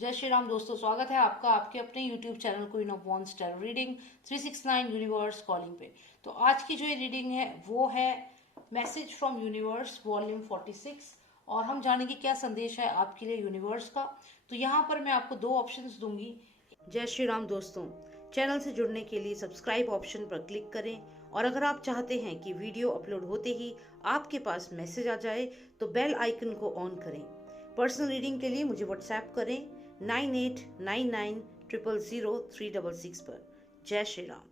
जय श्री राम दोस्तों, स्वागत है आपका आपके अपने YouTube channel queen of wands tarot reading 369 universe calling पे। तो आज की जो ये रीडिंग है वो है मैसेज फ्रॉम यूनिवर्स वॉल्यूम 46 और हम जानेंगे क्या संदेश है आपके लिए यूनिवर्स का। तो यहाँ पर मैं आपको दो ऑप्शंस दूंगी। जय श्री राम दोस्तों, चैनल से जुड़ने के लिए सब्सक्राइब ऑप्शन पर क्लिक करें और अगर आप चाहते हैं कि वीडियो अपलोड होते ही आपके पास मैसेज आ जाए तो बेल आइकन को ऑन करें। पर्सनल रीडिंग के लिए मुझे व्हाट्सएप करें 9899000366 पर। जय श्री राम।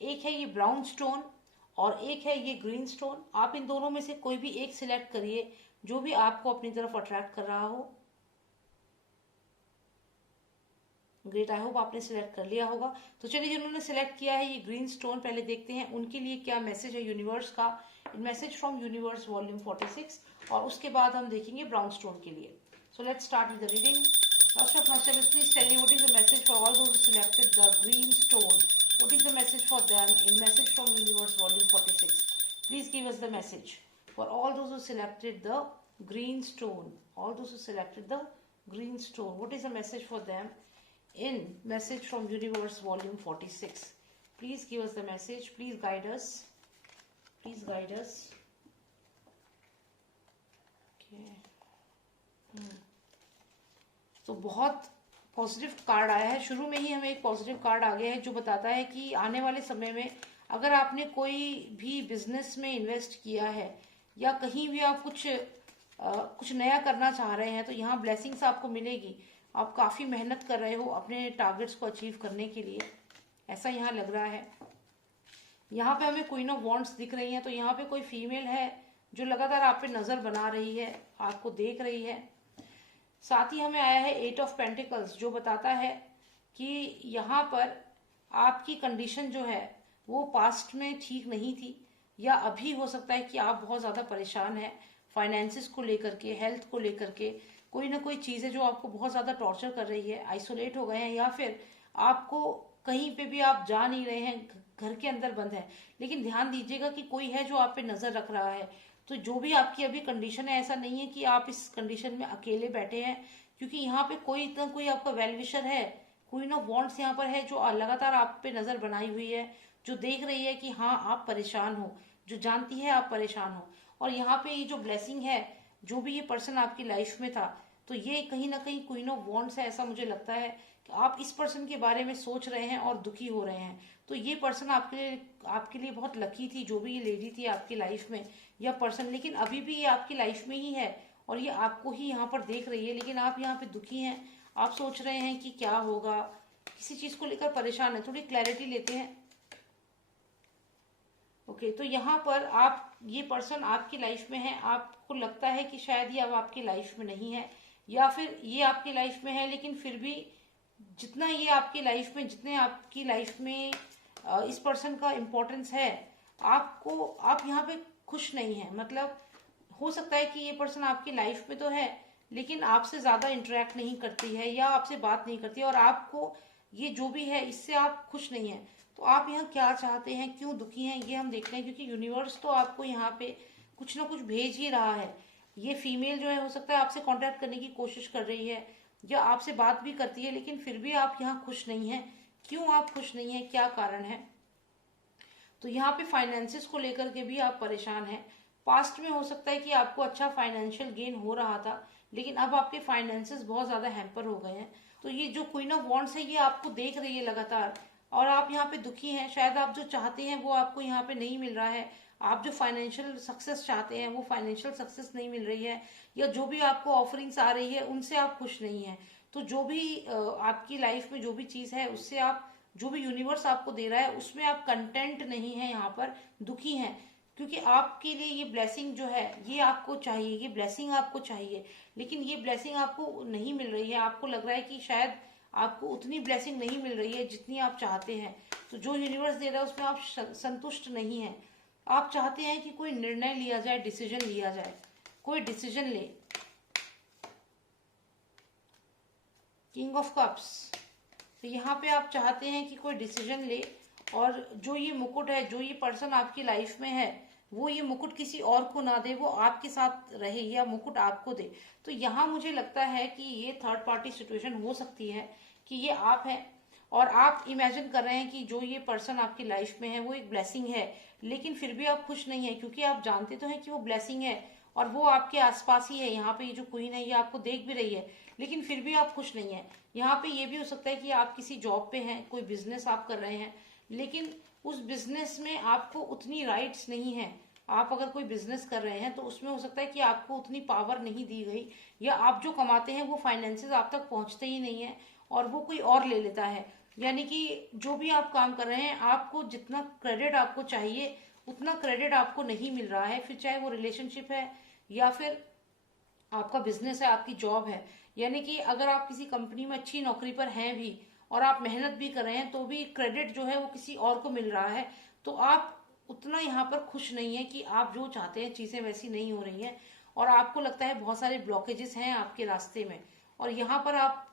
एक है ये ब्राउन स्टोन और एक है ये ग्रीन स्टोन। आप इन दोनों में से कोई भी एक सिलेक्ट करिए जो भी आपको अपनी तरफ अट्रैक्ट कर रहा हो। ग्रेट, आई होप आपने सिलेक्ट कर लिया होगा। तो चलिए, जिन्होंने सिलेक्ट किया है ये ग्रीन स्टोन, पहले देखते हैं उनके लिए क्या मैसेज है यूनिवर्स का। मैसेज फ्रॉम यूनिवर्स वॉल्यूम 46 और उसके बाद हम देखेंगे ब्राउन स्टोन के लिए। So let's start with the reading. Master of Master, please tell me what is the message for all those who selected the green stone. What is the message for them in Message from Universe Volume 46? Please give us the message for all those who selected the green stone. All those who selected the green stone. What is the message for them in Message from Universe Volume 46? Please give us the message. Please guide us. Please guide us. Okay. तो बहुत positive card आया है। शुरू में ही हमें एक positive card आ गया है जो बताता है कि आने वाले समय में अगर आपने कोई भी बिजनेस में इन्वेस्ट किया है या कहीं भी आप कुछ नया करना चाह रहे हैं तो यहाँ ब्लेसिंग्स आपको मिलेगी। आप काफ़ी मेहनत कर रहे हो अपने टारगेट्स को अचीव करने के लिए, ऐसा यहाँ लग रहा है। यहाँ पे हमें क्वीन ऑफ वॉन्ड्स दिख रही है, तो यहाँ पे कोई फीमेल है जो लगातार आप पे नज़र बना रही है, आपको देख रही है। साथ ही हमें आया है 8 ऑफ पेंटिकल्स जो बताता है कि यहाँ पर आपकी कंडीशन जो है वो पास्ट में ठीक नहीं थी या अभी हो सकता है कि आप बहुत ज़्यादा परेशान हैं फाइनेंसिस को लेकर के, हेल्थ को लेकर के। कोई ना कोई चीज़ है जो आपको बहुत ज़्यादा टॉर्चर कर रही है, आइसोलेट हो गए हैं या फिर आपको कहीं पे भी आप जा नहीं रहे हैं, घर के अंदर बंद है। लेकिन ध्यान दीजिएगा कि कोई है जो आप पे नज़र रख रहा है। तो जो भी आपकी अभी कंडीशन है, ऐसा नहीं है कि आप इस कंडीशन में अकेले बैठे हैं, क्योंकि यहाँ पे कोई आपका वेल विशर है। क्वीन ऑफ वॉन्ड्स यहाँ पर है जो लगातार आप पे नजर बनाई हुई है, जो देख रही है कि हाँ आप परेशान हो, जो जानती है आप परेशान हो। और यहाँ पे ये जो ब्लेसिंग है, जो भी ये पर्सन आपकी लाइफ में था, तो ये कहीं ना कहीं क्वीन ऑफ वॉन्ड्स है। ऐसा मुझे लगता है कि आप इस पर्सन के बारे में सोच रहे हैं और दुखी हो रहे हैं। तो ये पर्सन आपके लिए बहुत लकी थी, जो भी ये लेडी थी आपकी लाइफ में या पर्सन, लेकिन अभी भी ये आपकी लाइफ में ही है और ये आपको ही यहाँ पर देख रही है। लेकिन आप यहाँ पे दुखी हैं, आप सोच रहे हैं कि क्या होगा, किसी चीज को लेकर परेशान है। थोड़ी क्लैरिटी लेते हैं। ओके, तो यहाँ पर ये पर्सन आपकी लाइफ में है, आपको लगता है कि शायद ये अब आपकी लाइफ में नहीं है, या फिर ये आपकी लाइफ में है लेकिन फिर भी जितने आपकी लाइफ में इस पर्सन का इम्पोर्टेंस है, आप यहाँ पे खुश नहीं है। मतलब हो सकता है कि ये पर्सन आपकी लाइफ में तो है लेकिन आपसे ज्यादा इंटरेक्ट नहीं करती है या आपसे बात नहीं करती है और आपको ये जो भी है इससे आप खुश नहीं है। तो आप यहाँ क्या चाहते हैं, क्यों दुखी हैं, ये हम देखते हैं, क्योंकि यूनिवर्स तो आपको यहाँ पे कुछ ना कुछ भेज ही रहा है। ये फीमेल जो है हो सकता है आपसे कांटेक्ट करने की कोशिश कर रही है या आपसे बात भी करती है, लेकिन फिर भी आप यहाँ खुश नहीं है। क्यों आप खुश नहीं है, क्या कारण है? तो यहाँ पे फाइनेंसिस को लेकर के भी आप परेशान हैं। पास्ट में हो सकता है कि आपको अच्छा फाइनेंशियल गेन हो रहा था लेकिन अब आपके फाइनेंसेस बहुत ज्यादा हैम्पर हो गए हैं। तो ये जो क्वीन ऑफ वॉन्ड्स है ये आपको देख रही है लगातार और आप यहाँ पे दुखी हैं। शायद आप जो चाहते हैं वो आपको यहाँ पे नहीं मिल रहा है। आप जो फाइनेंशियल सक्सेस चाहते हैं वो फाइनेंशियल सक्सेस नहीं मिल रही है, या जो भी आपको ऑफरिंग्स आ रही है उनसे आप खुश नहीं है। तो जो भी आपकी लाइफ में जो भी चीज है उससे आप, जो भी यूनिवर्स आपको दे रहा है उसमें आप कंटेंट नहीं है, यहाँ पर दुखी हैं। क्योंकि आपके लिए ये ब्लेसिंग जो है ये आपको चाहिए, ये ब्लेसिंग आपको चाहिए, लेकिन ये ब्लेसिंग आपको नहीं मिल रही है। आपको लग रहा है कि शायद आपको उतनी ब्लेसिंग नहीं मिल रही है जितनी आप चाहते हैं। तो जो यूनिवर्स दे रहा है उसमें आप संतुष्ट नहीं हैं। आप चाहते हैं कि कोई निर्णय लिया जाए, डिसीजन लिया जाए, कोई डिसीजन ले। किंग ऑफ कप्स, तो यहाँ पे आप चाहते हैं कि कोई डिसीजन ले और जो ये मुकुट है, जो ये पर्सन आपकी लाइफ में है, वो ये मुकुट किसी और को ना दे, वो आपके साथ रहे या मुकुट आपको दे। तो यहाँ मुझे लगता है कि ये थर्ड पार्टी सिचुएशन हो सकती है कि ये आप हैं और आप इमेजिन कर रहे हैं कि जो ये पर्सन आपकी लाइफ में है वो एक ब्लेसिंग है, लेकिन फिर भी आप खुश नहीं है, क्योंकि आप जानते तो हैं कि वो ब्लेसिंग है और वो आपके आसपास ही है। यहाँ पे ये जो क्वीन है ये आपको देख भी रही है, लेकिन फिर भी आप खुश नहीं है। यहाँ पे ये भी हो सकता है कि आप किसी जॉब पे हैं, कोई बिजनेस आप कर रहे हैं, लेकिन उस बिजनेस में आपको उतनी राइट्स नहीं है। आप अगर कोई बिजनेस कर रहे हैं तो उसमें हो सकता है कि आपको उतनी पावर नहीं दी गई, या आप जो कमाते हैं वो फाइनेंसेस आप तक पहुंचते ही नहीं है और वो कोई और ले लेता है। यानी कि जो भी आप काम कर रहे हैं, आपको जितना क्रेडिट आपको चाहिए उतना क्रेडिट आपको नहीं मिल रहा है, फिर चाहे वो रिलेशनशिप है या फिर आपका बिजनेस है, आपकी जॉब है। यानी कि अगर आप किसी कंपनी में अच्छी नौकरी पर हैं भी और आप मेहनत भी कर रहे हैं, तो भी क्रेडिट जो है वो किसी और को मिल रहा है, तो आप उतना यहाँ पर खुश नहीं है कि आप जो चाहते हैं चीजें वैसी नहीं हो रही हैं, और आपको लगता है बहुत सारे ब्लॉकेजेस हैं आपके रास्ते में। और यहाँ पर आप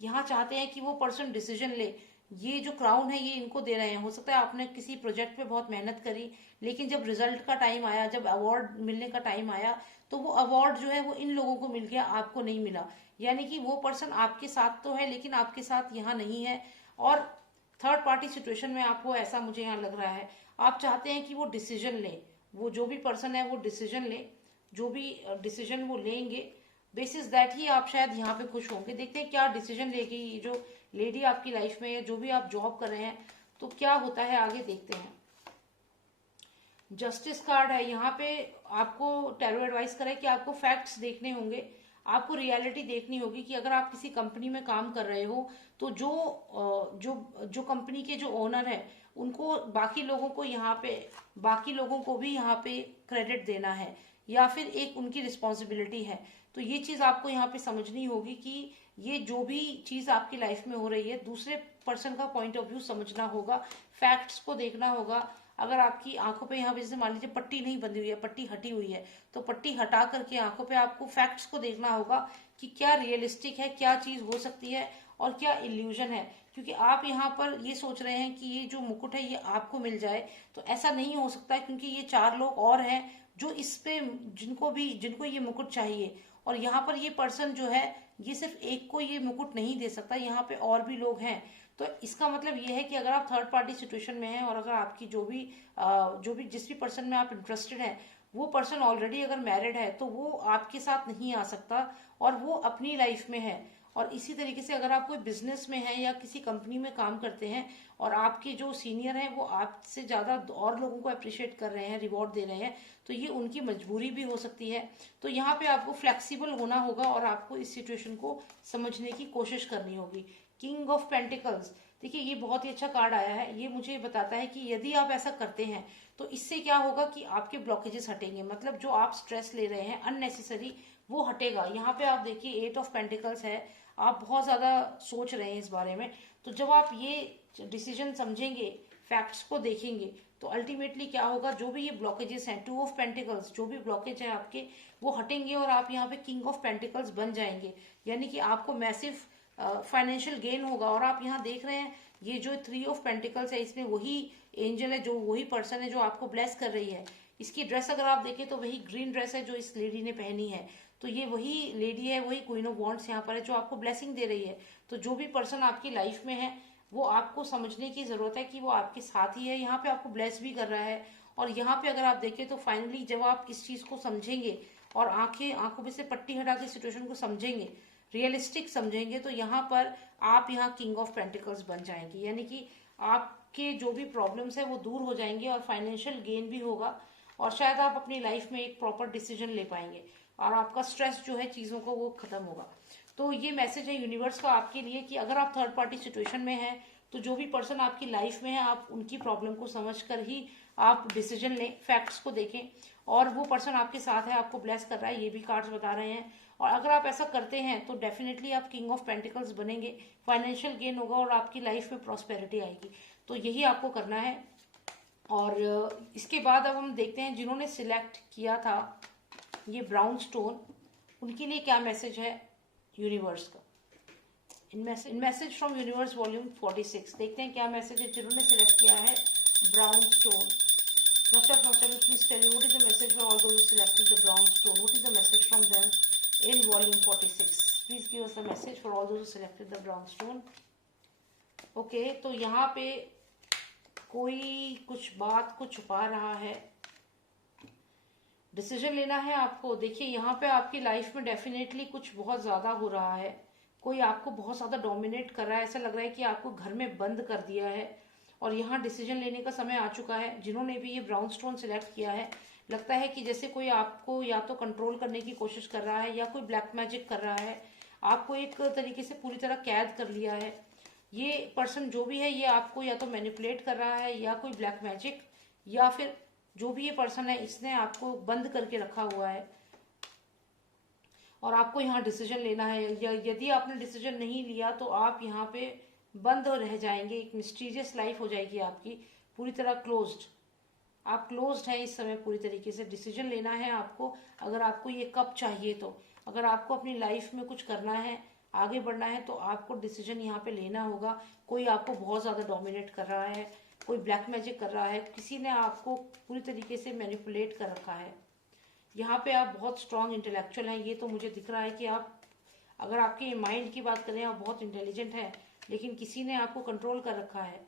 यहाँ चाहते हैं कि वो पर्सन डिसीजन ले, ये जो क्राउन है ये इनको दे रहे हैं। हो सकता है आपने किसी प्रोजेक्ट पे बहुत मेहनत करी, लेकिन जब रिजल्ट का टाइम आया, जब अवार्ड मिलने का टाइम आया, तो वो अवार्ड जो है वो इन लोगों को मिल गया, आपको नहीं मिला। यानी कि वो पर्सन आपके साथ तो है लेकिन आपके साथ यहाँ नहीं है। और थर्ड पार्टी सिचुएशन में आपको ऐसा मुझे यहाँ लग रहा है, आप चाहते हैं कि वो डिसीजन ले, वो जो भी पर्सन है वो डिसीजन ले, जो भी डिसीजन वो लेंगे बेसिस दैट ही आप शायद यहाँ पे खुश होंगे। देखते हैं क्या डिसीजन लेगी ये जो लेडी आपकी लाइफ में, या जो भी आप जॉब कर रहे हैं, तो क्या होता है आगे देखते हैं। जस्टिस कार्ड है यहाँ पे, आपको टैरो एडवाइस करे कि आपको फैक्ट्स देखने होंगे, आपको रियलिटी देखनी होगी कि अगर आप किसी कंपनी में काम कर रहे हो तो जो कंपनी के जो ओनर है उनको बाकी लोगों को यहाँ पे, बाकी लोगों को भी यहाँ पे क्रेडिट देना है या फिर एक उनकी रिस्पॉन्सिबिलिटी है। तो ये चीज आपको यहाँ पे समझनी होगी कि ये जो भी चीज आपकी लाइफ में हो रही है दूसरे पर्सन का पॉइंट ऑफ व्यू समझना होगा, फैक्ट्स को देखना होगा। अगर आपकी आंखों पे यहाँ पे जैसे मान लीजिए पट्टी नहीं बंधी हुई है, पट्टी हटी हुई है, तो पट्टी हटा करके आंखों पे आपको फैक्ट्स को देखना होगा कि क्या रियलिस्टिक है, क्या चीज हो सकती है और क्या इल्यूजन है। क्योंकि आप यहाँ पर ये सोच रहे हैं कि ये जो मुकुट है ये आपको मिल जाए, तो ऐसा नहीं हो सकता है, क्योंकि ये 4 लोग और हैं जो इस पे, जिनको ये मुकुट चाहिए। और यहाँ पर ये पर्सन जो है ये सिर्फ एक को ये मुकुट नहीं दे सकता, यहाँ पे और भी लोग हैं। तो इसका मतलब ये है कि अगर आप थर्ड पार्टी सिचुएशन में हैं और अगर आपकी जो भी जिस भी पर्सन में आप इंटरेस्टेड हैं वो पर्सन ऑलरेडी अगर मैरिड है, तो वो आपके साथ नहीं आ सकता और वो अपनी लाइफ में है। और इसी तरीके से अगर आप कोई बिजनेस में हैं या किसी कंपनी में काम करते हैं और आपके जो सीनियर हैं वो आपसे ज्यादा और लोगों को अप्रिशिएट कर रहे हैं, रिवॉर्ड दे रहे हैं, तो ये उनकी मजबूरी भी हो सकती है। तो यहाँ पे आपको फ्लेक्सिबल होना होगा और आपको इस सिचुएशन को समझने की कोशिश करनी होगी। किंग ऑफ पेंटिकल्स, देखिए ये बहुत ही अच्छा कार्ड आया है। ये मुझे बताता है कि यदि आप ऐसा करते हैं तो इससे क्या होगा कि आपके ब्लॉकेजेस हटेंगे, मतलब जो आप स्ट्रेस ले रहे हैं अननेसेसरी वो हटेगा। यहाँ पे आप देखिए 8 ऑफ पेंटिकल्स है, आप बहुत ज्यादा सोच रहे हैं इस बारे में। तो जब आप ये डिसीजन समझेंगे, फैक्ट्स को देखेंगे, तो अल्टीमेटली क्या होगा, जो भी ये ब्लॉकेजेस हैं 2 ऑफ पेंटिकल्स, जो भी ब्लॉकेज है आपके वो हटेंगे और आप यहाँ पे किंग ऑफ पेंटिकल्स बन जाएंगे। यानी कि आपको मैसिव फाइनेंशियल गेन होगा। और आप यहाँ देख रहे हैं ये जो 3 ऑफ पेंटिकल्स है इसमें वही एंजल है, जो वही पर्सन है जो आपको ब्लेस कर रही है। इसकी ड्रेस अगर आप देखें तो वही ग्रीन ड्रेस है जो इस लेडी ने पहनी है। तो ये वही लेडी है, वही क्वीन ऑफ वॉन्ड्स यहाँ पर है जो आपको ब्लेसिंग दे रही है। तो जो भी पर्सन आपकी लाइफ में है वो आपको समझने की जरूरत है कि वो आपके साथ ही है, यहाँ पे आपको ब्लेस भी कर रहा है। और यहाँ पे अगर आप देखें तो फाइनली जब आप इस चीज को समझेंगे और आंखों में से पट्टी हटा के सिचुएशन को समझेंगे, रियलिस्टिक समझेंगे, तो यहाँ पर आप यहाँ किंग ऑफ पेंटिकल्स बन जाएंगे। यानी कि आपके जो भी प्रॉब्लम्स है वो दूर हो जाएंगे और फाइनेंशियल गेन भी होगा, और शायद आप अपनी लाइफ में एक प्रॉपर डिसीजन ले पाएंगे और आपका स्ट्रेस जो है चीजों को वो खत्म होगा। तो ये मैसेज है यूनिवर्स का आपके लिए कि अगर आप थर्ड पार्टी सिचुएशन में हैं तो जो भी पर्सन आपकी लाइफ में है आप उनकी प्रॉब्लम को समझकर ही आप डिसीजन लें, फैक्ट्स को देखें, और वो पर्सन आपके साथ है, आपको ब्लेस कर रहा है, ये भी कार्ड्स बता रहे हैं। और अगर आप ऐसा करते हैं तो डेफिनेटली आप किंग ऑफ पेंटिकल्स बनेंगे, फाइनेंशियल गेन होगा और आपकी लाइफ में प्रॉस्पेरिटी आएगी। तो यही आपको करना है। और इसके बाद अब हम देखते हैं जिन्होंने सिलेक्ट किया था ये ब्राउन स्टोन, उनके लिए क्या मैसेज है यूनिवर्स का। इन मैसेज फ्रॉम यूनिवर्स वॉल्यूम 46 देखते हैं क्या मैसेज है जिन्होंने सिलेक्ट किया है brown stone. Master of Master, please tell me what is the message for all those who selected the brown stone? What is the message from them in volume 46? Please give us the message for all those who selected the brown stone. Okay तो यहाँ पे कोई कुछ बात को छुपा रहा है, डिसीजन लेना है आपको। देखिए यहाँ पे आपकी लाइफ में डेफिनेटली कुछ बहुत ज़्यादा हो रहा है, कोई आपको बहुत ज़्यादा डोमिनेट कर रहा है, ऐसा लग रहा है कि आपको घर में बंद कर दिया है और यहाँ डिसीजन लेने का समय आ चुका है। जिन्होंने भी ये ब्राउन स्टोन सिलेक्ट किया है, लगता है कि जैसे कोई आपको या तो कंट्रोल करने की कोशिश कर रहा है या कोई ब्लैक मैजिक कर रहा है, आपको एक तरीके से पूरी तरह कैद कर लिया है। ये पर्सन जो भी है ये आपको या तो मैनिपुलेट कर रहा है या कोई ब्लैक मैजिक, या फिर जो भी ये पर्सन है इसने आपको बंद करके रखा हुआ है और आपको यहाँ डिसीजन लेना है। या यदि आपने डिसीजन नहीं लिया तो आप यहाँ पे बंद रह जाएंगे, एक मिस्टीरियस लाइफ हो जाएगी आपकी, पूरी तरह क्लोज्ड। आप क्लोज्ड हैं इस समय पूरी तरीके से। डिसीजन लेना है आपको, अगर आपको ये कब चाहिए तो, अगर आपको अपनी लाइफ में कुछ करना है, आगे बढ़ना है, तो आपको डिसीजन यहाँ पे लेना होगा। कोई आपको बहुत ज़्यादा डोमिनेट कर रहा है, कोई ब्लैक मैजिक कर रहा है, किसी ने आपको पूरी तरीके से मैनिपुलेट कर रखा है। यहाँ पे आप बहुत स्ट्रांग इंटेलेक्चुअल हैं, ये तो मुझे दिख रहा है कि आप, अगर आपके माइंड की बात करें, आप बहुत इंटेलिजेंट हैं, लेकिन किसी ने आपको कंट्रोल कर रखा है।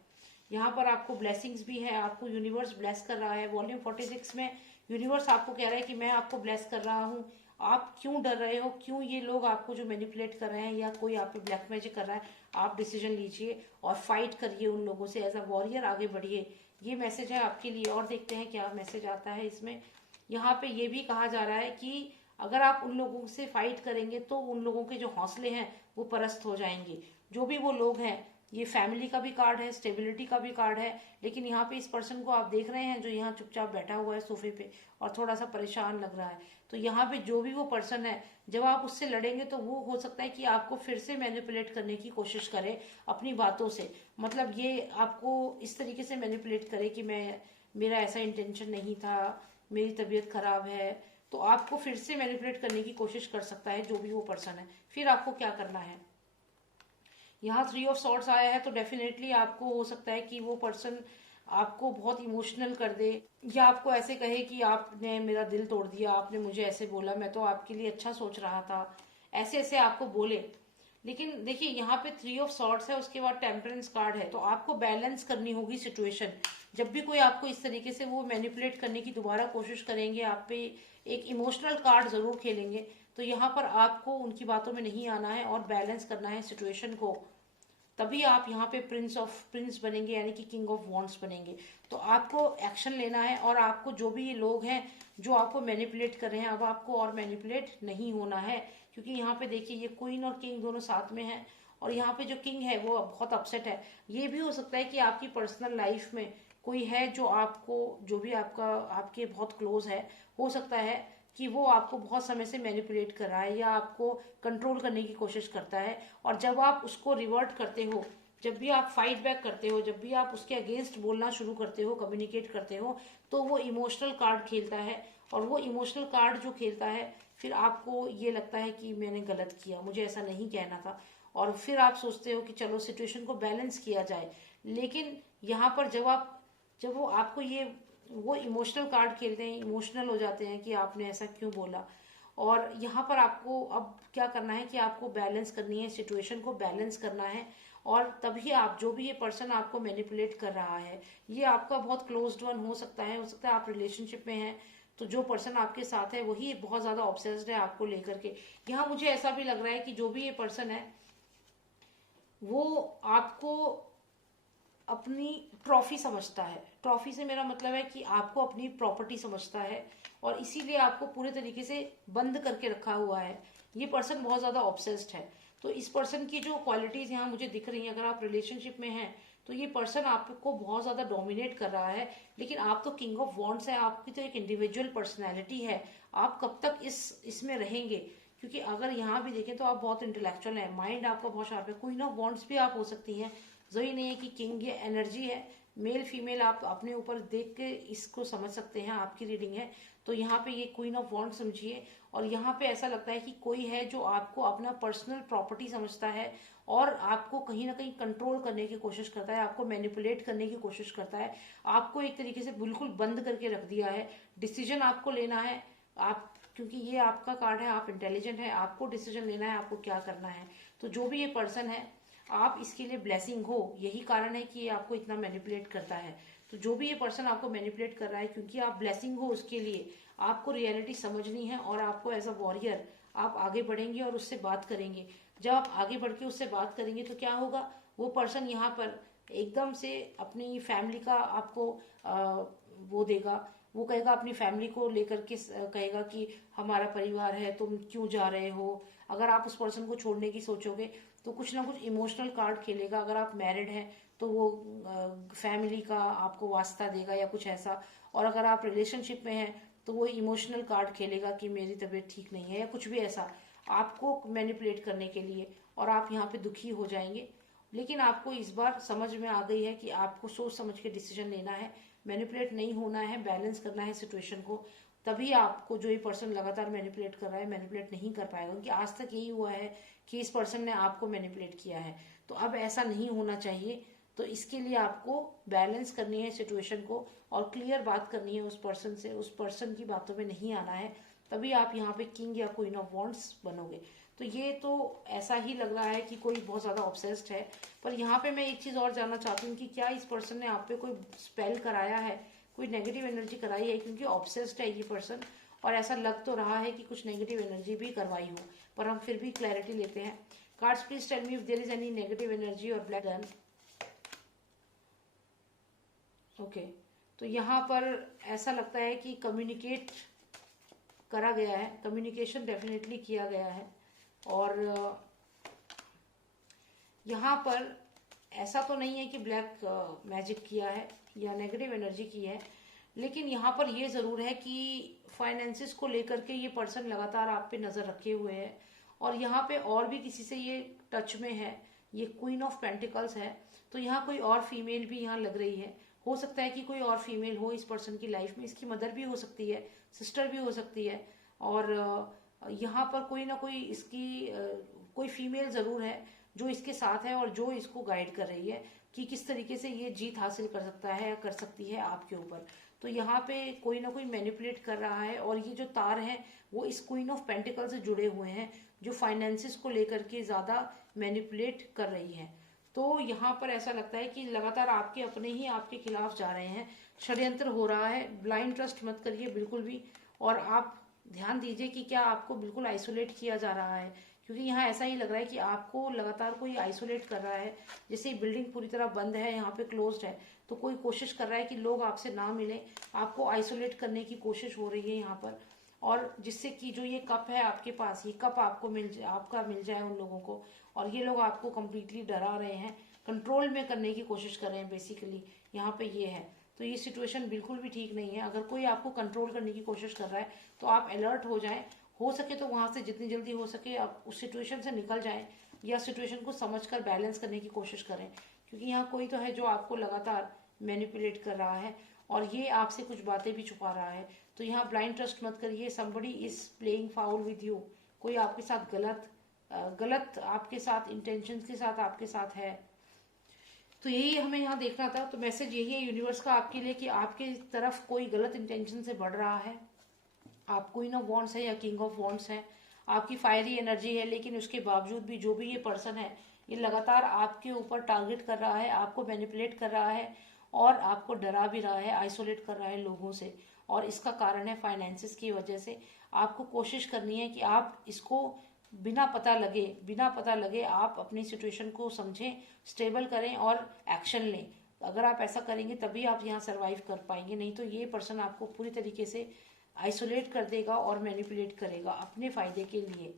यहाँ पर आपको ब्लेसिंग्स भी है, आपको यूनिवर्स ब्लेस कर रहा है। वॉल्यूम 46 में यूनिवर्स आपको कह रहा है कि मैं आपको ब्लेस कर रहा हूँ। आप क्यों डर रहे हो, क्यों ये लोग आपको जो मैनिपुलेट कर रहे हैं या कोई आप पे ब्लैक मैजिक कर रहा है, आप डिसीजन लीजिए और फाइट करिए उन लोगों से, एज अ वॉरियर आगे बढ़िए। ये मैसेज है आपके लिए। और देखते हैं क्या मैसेज आता है इसमें। यहाँ पे ये भी कहा जा रहा है कि अगर आप उन लोगों से फाइट करेंगे तो उन लोगों के जो हौसले हैं वो परस्त हो जाएंगे। जो भी वो लोग हैं, ये फैमिली का भी कार्ड है, स्टेबिलिटी का भी कार्ड है, लेकिन यहाँ पे इस पर्सन को आप देख रहे हैं जो यहाँ चुपचाप बैठा हुआ है सोफे पे और थोड़ा सा परेशान लग रहा है। तो यहाँ पे जो भी वो पर्सन है, जब आप उससे लड़ेंगे तो वो हो सकता है कि आपको फिर से मैनिपुलेट करने की कोशिश करे अपनी बातों से। मतलब ये आपको इस तरीके से मैनिपुलेट करे कि मेरा ऐसा इंटेंशन नहीं था, मेरी तबीयत खराब है, तो आपको फिर से मैनिपुलेट करने की कोशिश कर सकता है जो भी वो पर्सन है। फिर आपको क्या करना है। यहाँ 3 ऑफ सॉर्ड्स आया है, तो डेफिनेटली आपको हो सकता है कि वो पर्सन आपको बहुत इमोशनल कर दे, या आपको ऐसे कहे कि आपने मेरा दिल तोड़ दिया, आपने मुझे ऐसे बोला, मैं तो आपके लिए अच्छा सोच रहा था, ऐसे ऐसे आपको बोले। लेकिन देखिए यहाँ पे 3 ऑफ सॉर्ड्स है, उसके बाद टेम्परेंस कार्ड है, तो आपको बैलेंस करनी होगी सिचुएशन। जब भी कोई आपको इस तरीके से वो मैनिपुलेट करने की दोबारा कोशिश करेंगे, आप पे एक इमोशनल कार्ड जरूर खेलेंगे, तो यहाँ पर आपको उनकी बातों में नहीं आना है और बैलेंस करना है सिचुएशन को। तभी आप यहाँ पे प्रिंस बनेंगे, यानी कि किंग ऑफ वॉन्ड्स बनेंगे। तो आपको एक्शन लेना है और आपको जो भी ये लोग हैं जो आपको मैनिपुलेट कर रहे हैं, अब आपको और मैनिपुलेट नहीं होना है। क्योंकि यहाँ पे देखिए ये क्वीन और किंग दोनों साथ में है, और यहाँ पे जो किंग है वो बहुत अपसेट है। ये भी हो सकता है कि आपकी पर्सनल लाइफ में कोई है जो आपको, जो भी आपके बहुत क्लोज है, हो सकता है कि वो आपको बहुत समय से मैनिपुलेट कर रहा है या आपको कंट्रोल करने की कोशिश करता है। और जब आप उसको रिवर्ट करते हो, जब भी आप फाइट बैक करते हो, जब भी आप उसके अगेंस्ट बोलना शुरू करते हो, कम्युनिकेट करते हो, तो वो इमोशनल कार्ड खेलता है। और वो इमोशनल कार्ड जो खेलता है, फिर आपको ये लगता है कि मैंने गलत किया, मुझे ऐसा नहीं कहना था, और फिर आप सोचते हो कि चलो सिचुएशन को बैलेंस किया जाए। लेकिन यहाँ पर जब वो आपको वो इमोशनल कार्ड खेलते हैं, इमोशनल हो जाते हैं कि आपने ऐसा क्यों बोला। और यहाँ पर आपको अब क्या करना है कि आपको बैलेंस करनी है, सिचुएशन को बैलेंस करना है। और तभी आप, जो भी ये पर्सन आपको मैनिपुलेट कर रहा है, ये आपका बहुत क्लोज्ड वन हो सकता है आप रिलेशनशिप में हैं, तो जो पर्सन आपके साथ है वही बहुत ज्यादा ऑब्सेस्ड है आपको लेकर के। यहाँ मुझे ऐसा भी लग रहा है कि जो भी ये पर्सन है वो आपको अपनी ट्रॉफी समझता है। ट्रॉफी से मेरा मतलब है कि आपको अपनी प्रॉपर्टी समझता है, और इसीलिए आपको पूरे तरीके से बंद करके रखा हुआ है। ये पर्सन बहुत ज्यादा ऑब्सेस्ड है। तो इस पर्सन की जो क्वालिटीज यहाँ मुझे दिख रही हैं, अगर आप रिलेशनशिप में हैं तो ये पर्सन आपको बहुत ज्यादा डोमिनेट कर रहा है। लेकिन आप तो किंग ऑफ वॉन्ड्स है, आपकी तो एक इंडिविजुअल पर्सनैलिटी है। आप कब तक इसमें रहेंगे, क्योंकि अगर यहाँ भी देखें तो आप बहुत इंटेलेक्चुअल हैं, माइंड आपका बहुत शार्प है। क्वीन ऑफ वॉन्ड्स भी आप हो सकती हैं, जरूरी नहीं है कि किंग, ये एनर्जी है, मेल फीमेल आप अपने ऊपर देख के इसको समझ सकते हैं, आपकी रीडिंग है। तो यहाँ पे ये क्वीन ऑफ वॉन्ड समझिए, और यहाँ पे ऐसा लगता है कि कोई है जो आपको अपना पर्सनल प्रॉपर्टी समझता है और आपको कहीं ना कहीं कंट्रोल करने की कोशिश करता है, आपको मैनिपुलेट करने की कोशिश करता है, आपको एक तरीके से बिल्कुल बंद करके रख दिया है। डिसीजन आपको लेना है, आप, क्योंकि ये आपका कार्ड है, आप इंटेलिजेंट है, आपको डिसीजन लेना है आपको क्या करना है। तो जो भी ये पर्सन है, आप इसके लिए ब्लेसिंग हो, यही कारण है कि ये आपको इतना मैनिपुलेट करता है। तो जो भी ये पर्सन आपको मैनिपुलेट कर रहा है, क्योंकि आप ब्लेसिंग हो उसके लिए, आपको रियलिटी समझनी है और आपको एज अ वॉरियर आप आगे बढ़ेंगे और उससे बात करेंगे। जब आप आगे बढ़ के उससे बात करेंगे तो क्या होगा, वो पर्सन यहाँ पर एकदम से अपनी फैमिली का आपको वो देगा, वो कहेगा अपनी फैमिली को लेकर के कहेगा कि हमारा परिवार है, तुम क्यों जा रहे हो। अगर आप उस पर्सन को छोड़ने की सोचोगे तो कुछ ना कुछ इमोशनल कार्ड खेलेगा। अगर आप मैरिड हैं तो वो फैमिली का आपको वास्ता देगा या कुछ ऐसा, और अगर आप रिलेशनशिप में हैं तो वो इमोशनल कार्ड खेलेगा कि मेरी तबीयत ठीक नहीं है या कुछ भी ऐसा, आपको मैनिपुलेट करने के लिए, और आप यहाँ पे दुखी हो जाएंगे। लेकिन आपको इस बार समझ में आ गई है कि आपको सोच समझ के डिसीजन लेना है, मैनिपुलेट नहीं होना है, बैलेंस करना है सिचुएशन को। तभी आपको जो ये पर्सन लगातार मैनिपुलेट कर रहा है, मैनिपुलेट नहीं कर पाएगा, क्योंकि आज तक यही हुआ है कि इस पर्सन ने आपको मैनिपुलेट किया है। तो अब ऐसा नहीं होना चाहिए। तो इसके लिए आपको बैलेंस करनी है सिचुएशन को और क्लियर बात करनी है उस पर्सन से, उस पर्सन की बातों में नहीं आना है, तभी आप यहाँ पे किंग या क्वीन ऑफ वॉन्ड्स बनोगे। तो ये तो ऐसा ही लग रहा है कि कोई बहुत ज़्यादा ऑब्सेस्ड है। पर यहाँ पे मैं एक चीज़ और जानना चाहती हूँ कि क्या इस पर्सन ने आप पे कोई स्पेल कराया है, कोई नेगेटिव एनर्जी कराई है, क्योंकि ऑब्सेस्ड है ये पर्सन और ऐसा लग तो रहा है कि कुछ नेगेटिव एनर्जी भी करवाई हो। पर हम फिर भी क्लैरिटी लेते हैं। Cards please tell me if there is any negative energy और ब्लैक गन। ओके, तो यहाँ पर ऐसा लगता है कि कम्युनिकेट करा गया है, कम्युनिकेशन डेफिनेटली किया गया है। और यहाँ पर ऐसा तो नहीं है कि ब्लैक मैजिक किया है या नेगेटिव एनर्जी की है, लेकिन यहाँ पर ये ज़रूर है कि फाइनेंसिस को लेकर के ये पर्सन लगातार आप पे नज़र रखे हुए है, और यहाँ पे और भी किसी से ये टच में है। ये क्वीन ऑफ पेंटिकल्स है, तो यहाँ कोई और फीमेल भी यहाँ लग रही है। हो सकता है कि कोई और फीमेल हो इस पर्सन की लाइफ में, इसकी मदर भी हो सकती है, सिस्टर भी हो सकती है, और यहाँ पर कोई ना कोई इसकी कोई फीमेल ज़रूर है जो इसके साथ है और जो इसको गाइड कर रही है कि किस तरीके से ये जीत हासिल कर सकता है या कर सकती है आपके ऊपर। तो यहाँ पे कोई ना कोई मैनिपुलेट कर रहा है, और ये जो तार है वो इस क्वीन ऑफ पेंटिकल से जुड़े हुए हैं, जो फाइनेंसिस को लेकर के ज़्यादा मैनिपुलेट कर रही है। तो यहाँ पर ऐसा लगता है कि लगातार आपके अपने ही आपके खिलाफ जा रहे हैं, षड्यंत्र हो रहा है। ब्लाइंड ट्रस्ट मत करिए बिल्कुल भी, और आप ध्यान दीजिए कि क्या आपको बिल्कुल आइसोलेट किया जा रहा है, क्योंकि यहाँ ऐसा ही लग रहा है कि आपको लगातार कोई आइसोलेट कर रहा है। जैसे बिल्डिंग पूरी तरह बंद है, यहाँ पे क्लोज्ड है, तो कोई कोशिश कर रहा है कि लोग आपसे ना मिले, आपको आइसोलेट करने की कोशिश हो रही है यहाँ पर। और जिससे कि जो ये कप है आपके पास, ये कप आपको आपका मिल जाए उन लोगों को, और ये लोग आपको कम्प्लीटली डरा रहे हैं, कंट्रोल में करने की कोशिश कर रहे हैं बेसिकली, यहाँ पे ये है। तो ये सिचुएशन बिल्कुल भी ठीक नहीं है। अगर कोई आपको कंट्रोल करने की कोशिश कर रहा है तो आप अलर्ट हो जाएं, हो सके तो वहां से जितनी जल्दी हो सके आप उस सिचुएशन से निकल जाएं, या सिचुएशन को समझकर बैलेंस करने की कोशिश करें, क्योंकि यहाँ कोई तो है जो आपको लगातार मैनिपुलेट कर रहा है और ये आपसे कुछ बातें भी छुपा रहा है। तो यहाँ ब्लाइंड ट्रस्ट मत करिए। Somebody is playing foul with you, कोई आपके साथ गलत आपके साथ इंटेंशन के साथ आपके साथ है। तो यही हमें यहाँ देखना था। तो मैसेज यही है यूनिवर्स का आपके लिए कि आपके तरफ कोई गलत इंटेंशन से बढ़ रहा है। आप क्वीन ऑफ वॉन्ड्स है या किंग ऑफ वॉन्ड्स है, आपकी फायरी एनर्जी है, लेकिन उसके बावजूद भी जो भी ये पर्सन है ये लगातार आपके ऊपर टारगेट कर रहा है, आपको मैनिपुलेट कर रहा है और आपको डरा भी रहा है, आइसोलेट कर रहा है लोगों से। और इसका कारण है फाइनेंसिस की वजह से। आपको कोशिश करनी है कि आप इसको बिना पता लगे आप अपनी सिचुएशन को समझें, स्टेबल करें और एक्शन लें। अगर आप ऐसा करेंगे तभी आप यहाँ सरवाइव कर पाएंगे, नहीं तो ये पर्सन आपको पूरी तरीके से आइसोलेट कर देगा और मैनिपुलेट करेगा अपने फायदे के लिए।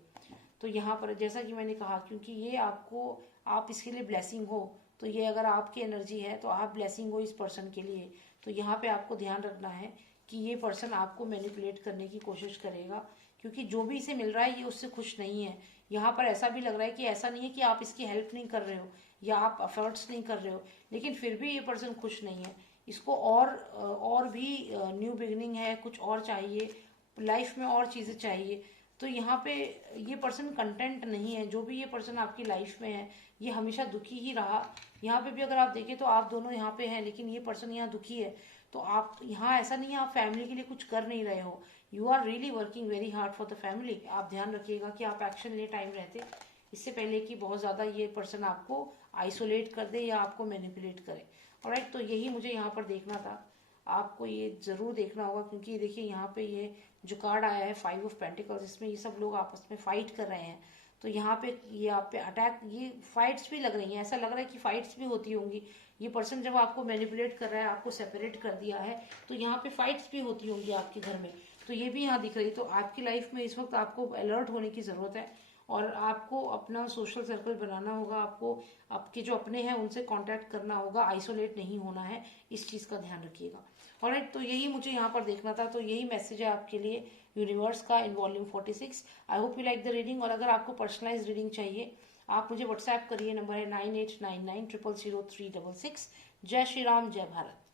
तो यहाँ पर जैसा कि मैंने कहा, क्योंकि ये आपको, आप इसके लिए ब्लेसिंग हो, तो ये अगर आपकी एनर्जी है तो आप ब्लेसिंग हो इस पर्सन के लिए। तो यहाँ पे आपको ध्यान रखना है कि ये पर्सन आपको मैनिपुलेट करने की कोशिश करेगा, क्योंकि जो भी इसे मिल रहा है ये उससे खुश नहीं है। यहाँ पर ऐसा भी लग रहा है कि ऐसा नहीं है कि आप इसकी हेल्प नहीं कर रहे हो या आप एफर्ट्स नहीं कर रहे हो, लेकिन फिर भी ये पर्सन खुश नहीं है। इसको और भी न्यू बिगनिंग है, कुछ और चाहिए लाइफ में, और चीज़ें चाहिए। तो यहाँ पे ये पर्सन कंटेंट नहीं है। जो भी ये पर्सन आपकी लाइफ में है ये हमेशा दुखी ही रहा। यहाँ पे भी अगर आप देखें तो आप दोनों यहाँ पे हैं, लेकिन ये पर्सन यहाँ दुखी है। तो आप यहाँ, ऐसा नहीं है आप फैमिली के लिए कुछ कर नहीं रहे हो, you are really working very hard for the family. आप ध्यान रखिएगा कि आप एक्शन ले टाइम रहते, इससे पहले कि बहुत ज़्यादा ये पर्सन आपको आइसोलेट कर दे या आपको मैनिपुलेट करे। ऑलराइट, तो यही मुझे यहाँ पर देखना था। आपको ये ज़रूर देखना होगा, क्योंकि ये देखिए यहाँ पे ये जो कार्ड आया है 5 ऑफ पेंटिकल्स, इसमें ये सब लोग आपस में फाइट कर रहे हैं। तो यहाँ पे ये आप पे अटैक, ये फाइट्स भी लग रही हैं, ऐसा लग रहा है कि फाइट्स भी होती होंगी। ये पर्सन जब आपको मैनिपुलेट कर रहा है, आपको सेपरेट कर दिया है, तो यहाँ पे फाइट्स भी होती होंगी आपके घर में। तो ये भी यहाँ दिख रही है। तो आपकी लाइफ में इस वक्त आपको अलर्ट होने की ज़रूरत है, और आपको अपना सोशल सर्कल बनाना होगा। आपको आपके जो अपने हैं उनसे कांटेक्ट करना होगा, आइसोलेट नहीं होना है, इस चीज़ का ध्यान रखिएगा। ऑलराइट, तो यही मुझे यहाँ पर देखना था। तो यही मैसेज है आपके लिए यूनिवर्स का in volume 46। I hope you like the reading. और अगर आपको पर्सनलाइज रीडिंग चाहिए, आप मुझे व्हाट्सएप करिए, नंबर है 9899000366। जय श्री राम, जय भारत।